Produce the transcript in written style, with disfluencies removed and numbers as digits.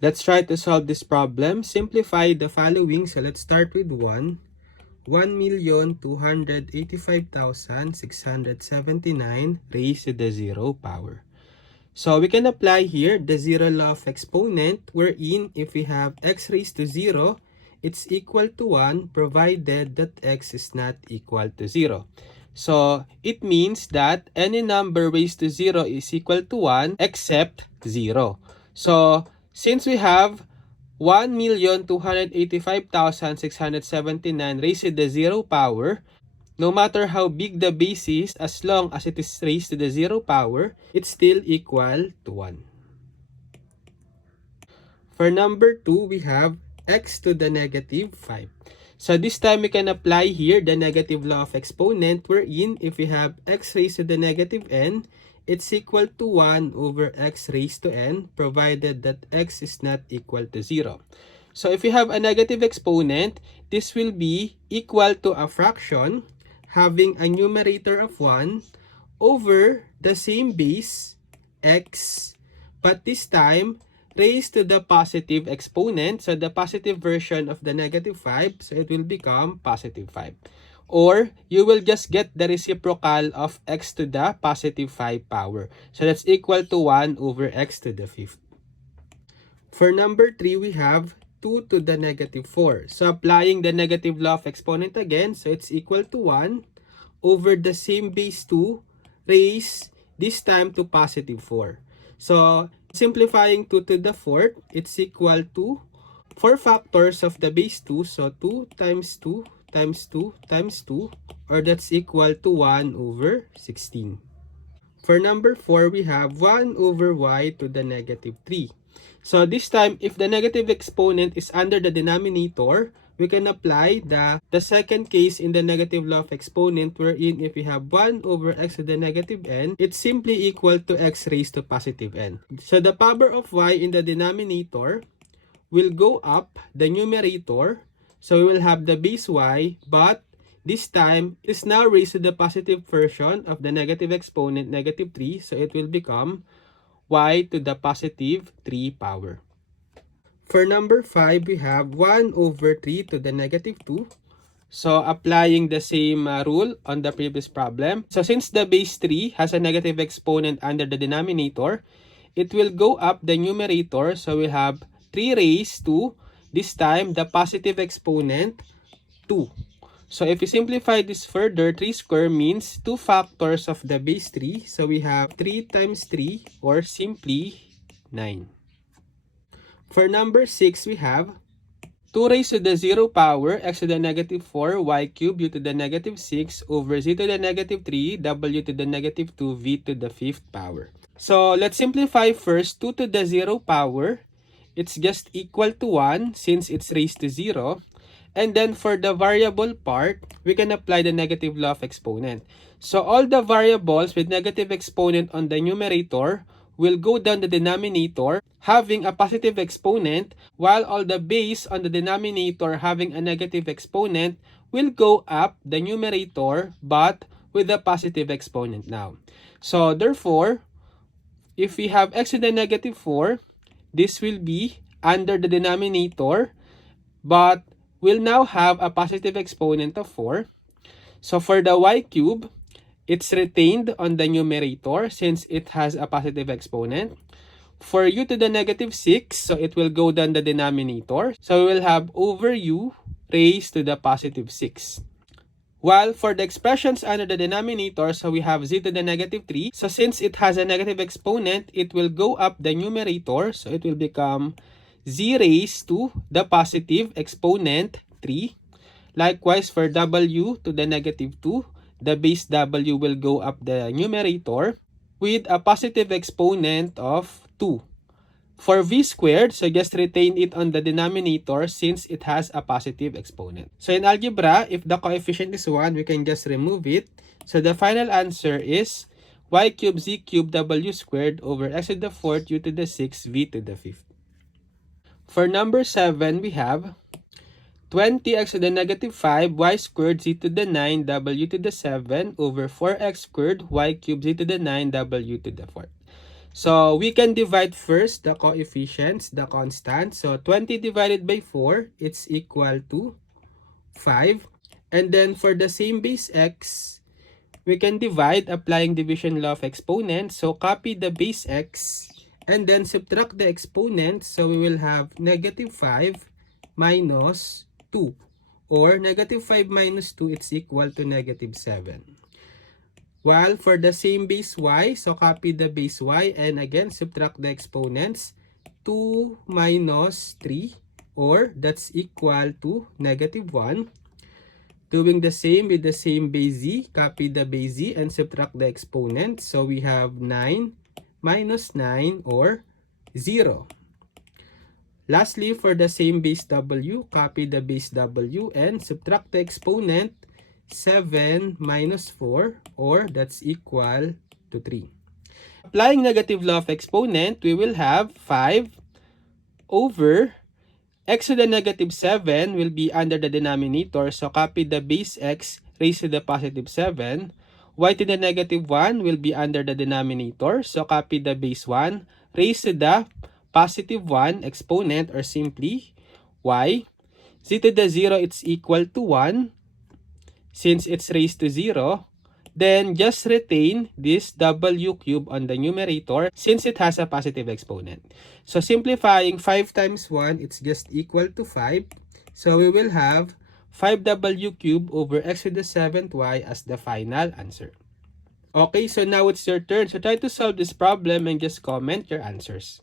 Let's try to solve this problem. Simplify the following. So let's start with 1,285,679 raised to the 0 power. So we can apply here the zero law of exponent, wherein if we have x raised to 0, it's equal to 1 provided that x is not equal to 0. So it means that any number raised to 0 is equal to 1 except 0. So since we have 1,285,679 raised to the 0 power, no matter how big the base is, as long as it is raised to the 0 power, it's still equal to 1. For number 2, we have x to the negative 5. So this time we can apply here the negative law of exponent, wherein if we have x raised to the negative n, it's equal to 1 over x raised to n, provided that x is not equal to 0. So if we have a negative exponent, this will be equal to a fraction having a numerator of 1 over the same base, x, but this time raised to the positive exponent, so the positive version of the negative 5, so it will become positive 5. Or you will just get the reciprocal of x to the positive 5 power. So that's equal to 1 over x to the 5th. For number 3, we have 2 to the negative 4. So applying the negative law of exponent again, so it's equal to 1 over the same base 2 raised this time to positive 4. So simplifying 2 to the 4th, it's equal to 4 factors of the base 2. So 2 times 2 times 2 times 2, or that's equal to 1 over 16. For number 4, we have 1 over y to the negative 3. So this time, if the negative exponent is under the denominator, we can apply the second case in the negative law of exponent, wherein if we have 1 over x to the negative n, it's simply equal to x raised to positive n. So the power of y in the denominator will go up the numerator. So we will have the base y, but this time it is now raised to the positive version of the negative exponent, negative 3. So it will become y to the positive 3 power. For number 5, we have 1 over 3 to the negative 2. So applying the same rule on the previous problem. So since the base 3 has a negative exponent under the denominator, it will go up the numerator. So we have 3 raised to, this time, the positive exponent 2. So if we simplify this further, 3 square means 2 factors of the base 3. So we have 3 times 3, or simply 9. For number 6, we have 2 raised to the 0 power, x to the negative 4, y cubed, u to the negative 6, over z to the negative 3, w to the negative 2, v to the 5th power. So let's simplify first. 2 to the 0 power, it's just equal to 1 since it's raised to 0. And then for the variable part, we can apply the negative law of exponent. So all the variables with negative exponent on the numerator will go down the denominator having a positive exponent, while all the base on the denominator having a negative exponent will go up the numerator but with a positive exponent now. So therefore, if we have x to the negative 4, this will be under the denominator, but we'll now have a positive exponent of 4. So for the y cube, it's retained on the numerator since it has a positive exponent. For u to the negative 6, so it will go down the denominator. So we will have over u raised to the positive 6. While for the expressions under the denominator, so we have z to the negative 3. So since it has a negative exponent, it will go up the numerator. So it will become z raised to the positive exponent 3. Likewise, for w to the negative 2, the base w will go up the numerator with a positive exponent of 2. For v squared, so just retain it on the denominator since it has a positive exponent. So in algebra, if the coefficient is 1, we can just remove it. So the final answer is y cubed z cubed w squared over x to the 4th, u to the 6th, v to the 5th. For number 7, we have 20x to the negative 5, y squared, z to the 9, w to the 7, over 4x squared, y cubed, z to the 9, w to the 4th. So we can divide first the coefficients, the constant. So 20 divided by 4, it's equal to 5. And then for the same base x, we can divide applying division law of exponents. So copy the base x and then subtract the exponent. So we will have negative 5 minus 2. Or negative 5 minus 2, it's equal to negative 7. While for the same base y, so copy the base y and again subtract the exponents. 2 minus 3, or that's equal to negative 1. Doing the same with the same base z, copy the base z and subtract the exponent. So we have 9 minus 9 or 0. Lastly, for the same base w, copy the base w and subtract the exponent. 7 minus 4 or that's equal to 3. Applying negative law of exponent, we will have 5 over x to the negative 7 will be under the denominator. So copy the base x raised to the positive 7. Y to the negative 1 will be under the denominator. So copy the base 1 raised to the positive 1 exponent or simply y. Z to the 0, it's equal to 1 since it's raised to 0. Then just retain this w cube on the numerator since it has a positive exponent. So simplifying 5 times 1, it's just equal to 5. So we will have 5w cube over x to the 7th y as the final answer. Okay, so now it's your turn. So try to solve this problem and just comment your answers.